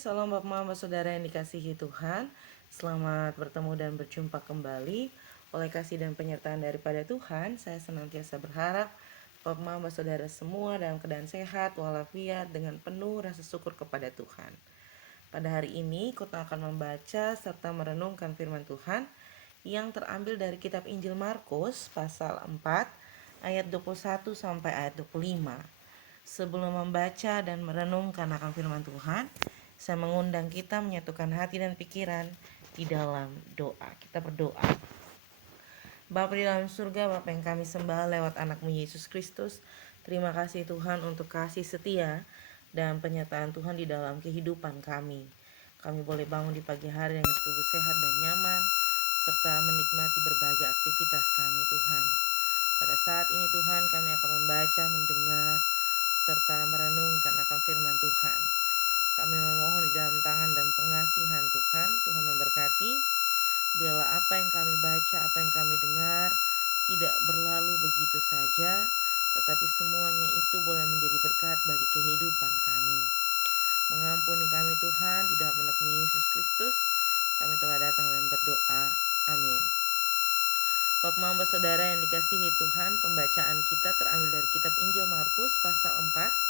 Salam Bapak Mama Saudara yang dikasihi Tuhan. Selamat bertemu dan berjumpa kembali. Oleh kasih dan penyertaan daripada Tuhan, saya senantiasa berharap Bapak Mama Saudara semua dalam keadaan sehat walafiat dengan penuh rasa syukur kepada Tuhan. Pada hari ini kita akan membaca serta merenungkan firman Tuhan yang terambil dari kitab Injil Markus pasal 4 ayat 21 sampai ayat 25. Sebelum membaca dan merenungkan akan firman Tuhan, saya mengundang kita menyatukan hati dan pikiran di dalam doa. Kita berdoa. Bapa di dalam surga, Bapa yang kami sembah lewat anakmu Yesus Kristus, terima kasih Tuhan untuk kasih setia dan penyertaan Tuhan di dalam kehidupan kami. Kami boleh bangun di pagi hari dengan tubuh sehat dan nyaman, serta menikmati berbagai aktivitas kami Tuhan. Pada saat ini Tuhan, kami akan membaca, mendengar, serta merenungkan akan firman Tuhan. Kami memohon di dalam tangan dan pengasihan Tuhan, Tuhan memberkati. Biarlah apa yang kami baca, apa yang kami dengar tidak berlalu begitu saja, tetapi semuanya itu boleh menjadi berkat bagi kehidupan kami. Mengampuni kami Tuhan, di dalam anakmu Yesus Kristus, kami telah datang dan berdoa. Amin. Bapak Mama Saudara yang dikasihi Tuhan, pembacaan kita terambil dari kitab Injil Markus pasal 4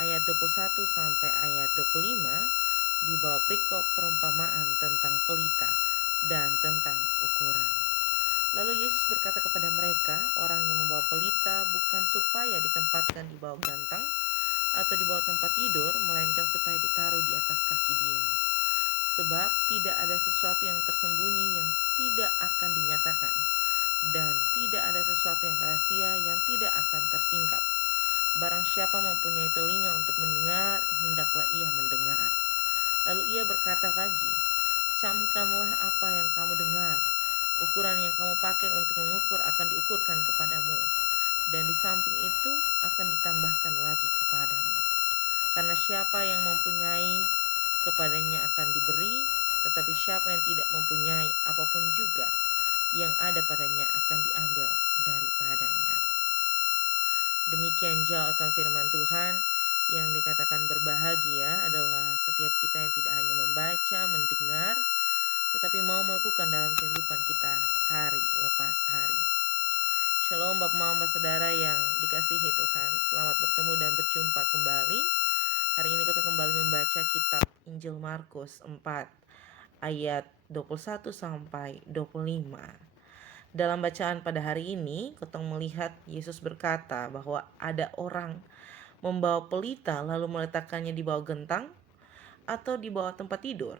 ayat 21 sampai ayat 25 di bawah perikop perumpamaan tentang pelita dan tentang ukuran. Lalu Yesus berkata kepada mereka, orang yang membawa pelita bukan supaya ditempatkan di bawah gantang atau di bawah tempat tidur, melainkan supaya ditaruh di atas kaki dia. Sebab tidak ada sesuatu yang tersembunyi yang tidak akan dinyatakan, dan tidak ada sesuatu yang rahasia yang tidak akan tersingkap. Barang siapa mempunyai telinga untuk mendengar, hendaklah ia mendengar. Lalu ia berkata lagi, camkanlah apa yang kamu dengar. Ukuran yang kamu pakai untuk mengukur akan diukurkan kepadamu, dan di samping itu akan ditambahkan lagi kepadamu. Karena siapa yang mempunyai, kepadanya akan diberi, tetapi siapa yang tidak mempunyai, apapun juga yang ada padanya akan diambil daripadanya. Demikian jauh akan firman Tuhan. Yang dikatakan berbahagia adalah setiap kita yang tidak hanya membaca, mendengar, tetapi mau melakukan dalam kehidupan kita hari lepas hari. Shalom Bapak Mama Saudara yang dikasihi Tuhan. Selamat bertemu dan berjumpa kembali. Hari ini kita kembali membaca kitab Injil Markus 4 ayat 21 sampai 25. Dalam bacaan pada hari ini, kita melihat Yesus berkata bahwa ada orang membawa pelita lalu meletakkannya di bawah gentang atau di bawah tempat tidur.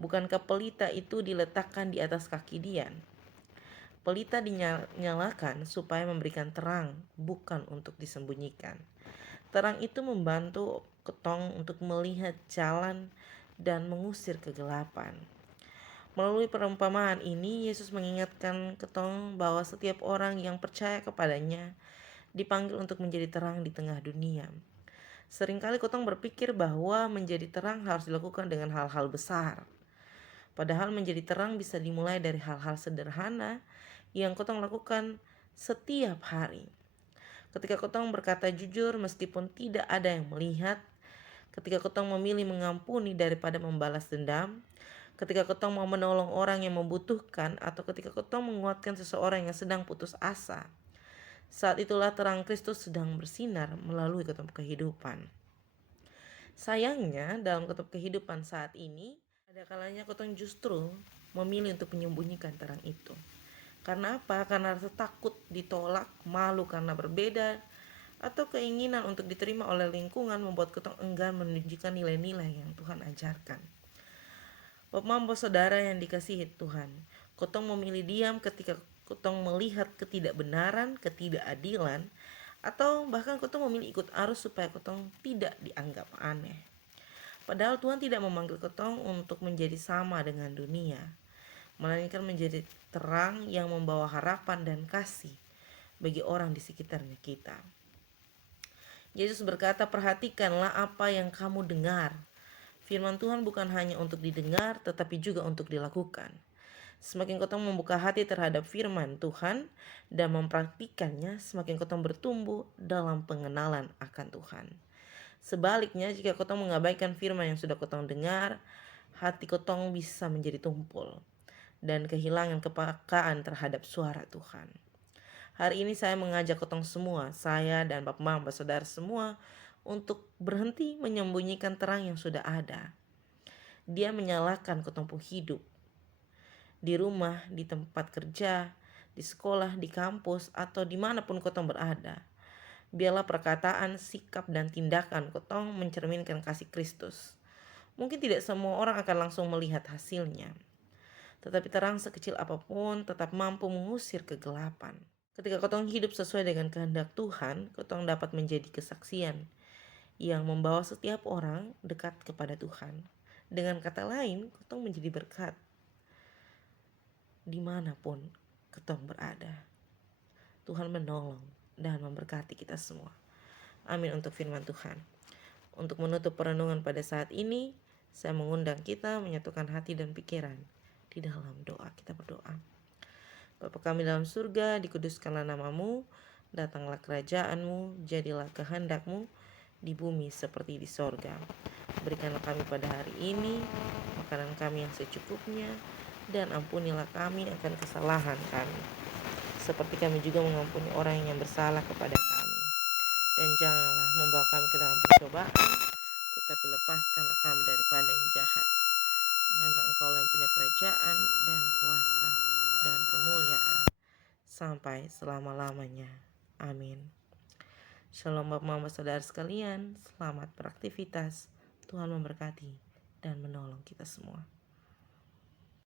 Bukankah pelita itu diletakkan di atas kaki Dian? Pelita dinyalakan supaya memberikan terang, bukan untuk disembunyikan. Terang itu membantu ketong untuk melihat jalan dan mengusir kegelapan. Melalui perumpamaan ini, Yesus mengingatkan ketong bahwa setiap orang yang percaya kepadanya dipanggil untuk menjadi terang di tengah dunia. Seringkali ketong berpikir bahwa menjadi terang harus dilakukan dengan hal-hal besar. Padahal menjadi terang bisa dimulai dari hal-hal sederhana yang ketong lakukan setiap hari. Ketika ketong berkata jujur meskipun tidak ada yang melihat, ketika ketong memilih mengampuni daripada membalas dendam, ketika ketong mau menolong orang yang membutuhkan, atau ketika ketong menguatkan seseorang yang sedang putus asa, saat itulah terang Kristus sedang bersinar melalui ketong kehidupan. Sayangnya dalam ketong kehidupan saat ini, ada kalanya ketong justru memilih untuk menyembunyikan terang itu. Karena apa? Karena rasa takut ditolak, malu karena berbeda, atau keinginan untuk diterima oleh lingkungan membuat ketong enggan menunjukkan nilai-nilai yang Tuhan ajarkan. Bapak Saudara yang dikasihi Tuhan, ketong memilih diam ketika ketong melihat ketidakbenaran, ketidakadilan, atau bahkan ketong memilih ikut arus supaya ketong tidak dianggap aneh. Padahal Tuhan tidak memanggil ketong untuk menjadi sama dengan dunia, melainkan menjadi terang yang membawa harapan dan kasih bagi orang di sekitarnya kita. Yesus berkata, perhatikanlah apa yang kamu dengar. Firman Tuhan bukan hanya untuk didengar, tetapi juga untuk dilakukan. Semakin ketong membuka hati terhadap firman Tuhan dan mempraktikannya, semakin ketong bertumbuh dalam pengenalan akan Tuhan. Sebaliknya, jika kotong mengabaikan firman yang sudah kotong dengar, hati kotong bisa menjadi tumpul dan kehilangan kepekaan terhadap suara Tuhan. Hari ini saya mengajak kotong semua, saya dan Bapak Mama, saudara semua, untuk berhenti menyembunyikan terang yang sudah ada. Dia menyalakan kotong pun hidup. Di rumah, di tempat kerja, di sekolah, di kampus, atau dimanapun kotong berada. Biarlah perkataan, sikap, dan tindakan kotong mencerminkan kasih Kristus. Mungkin tidak semua orang akan langsung melihat hasilnya, tetapi terang sekecil apapun tetap mampu mengusir kegelapan. Ketika kotong hidup sesuai dengan kehendak Tuhan, kotong dapat menjadi kesaksian yang membawa setiap orang dekat kepada Tuhan. Dengan kata lain, kotong menjadi berkat dimanapun kotong berada. Tuhan menolong dan memberkati kita semua. Amin untuk firman Tuhan. Untuk menutup perenungan pada saat ini, saya mengundang kita menyatukan hati dan pikiran di dalam doa. Kita berdoa. Bapa kami dalam surga, dikuduskanlah namamu, datanglah kerajaanmu, jadilah kehendakmu di bumi seperti di sorga. Berikanlah kami pada hari ini makanan kami yang secukupnya, dan ampunilah kami akan kesalahan kami, seperti kami juga mengampuni orang yang bersalah kepada kami. Dan janganlah membawa kami ke dalam percobaan, tetapi lepaskanlah kami daripada yang jahat. Karena Engkau yang punya kerajaan dan kuasa dan kemuliaan sampai selama-lamanya. Amin. Shalom Bapak Mama saudara sekalian, selamat beraktivitas. Tuhan memberkati dan menolong kita semua.